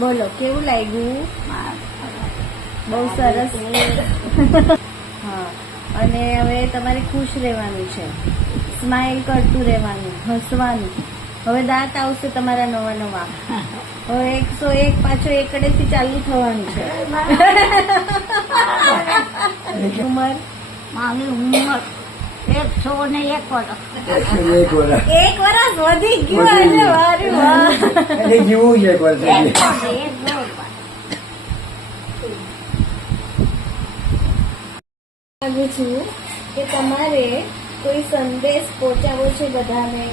બોલો કેવું લાગ્યું? બહુ સરસ. હા, અને હવે તમારે ખુશ રહેવાનું છે, સ્માઇલ કરતું રહેવાનું, હસવાનું. હવે દાંત આવશે તમારા નવા નવા. હવે 101 પાછો એકડેથી ચાલુ થવાનું છે. ઉંમર? મારી ઉંમર 101 વર્ષ. 1 વર્ષ વધી ગયું. એટલે વારે વાહ. જેવું છે વર્ષ. માંગુ છું કે તમારે કોઈ સંદેશ પહોંચાડવો છે બધાને,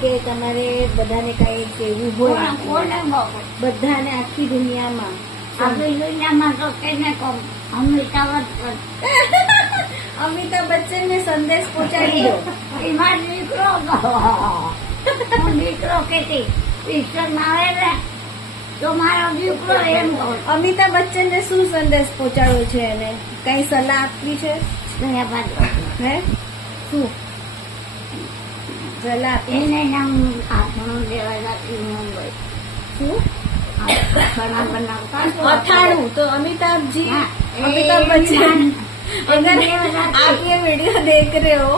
કે તમારે બધાને કઈ કહેવું હોય, કોને બોલો? બધાને આખી દુનિયામાં. આખી દુનિયામાં તો કેને કહું? અમિતાભ બચ્ચન. અમિતાભ બચ્ચનને સંદેશ પહોંચાડી દો. એમાં દીકરો હું દીકરો કેતી પિક્ચર આવે ને તો મારો દીકરો એમ કહું. અમિતાભ બચ્ચનને શું સંદેશ પહોંચાડવો છે એને? કઈ સલાહ આપવી છે? હે શું સલાહ આપી? એને નામ આપણું દેવા જતી મુંબઈ શું ખાના બનાવતા અથાણું? તો अमिताभ हाँ, अमिताभ बच्चन अगर आप ये वीडियो देख रहे हो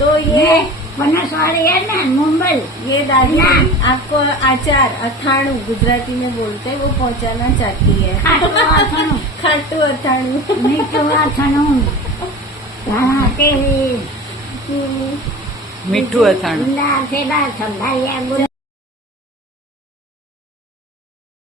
तो ये बनसवाड़ी है ना मुंबई ये दादी ना। आपको अचार अथाणु गुजराती में बोलते हैं, वो पहुंचाना चाहती है. खाटू અથાણું खाटू अथाणु. મીઠું અથાણું ધાણા તેલ મીઠું અથાણું ઊંડા થેલા સંભાળ્યા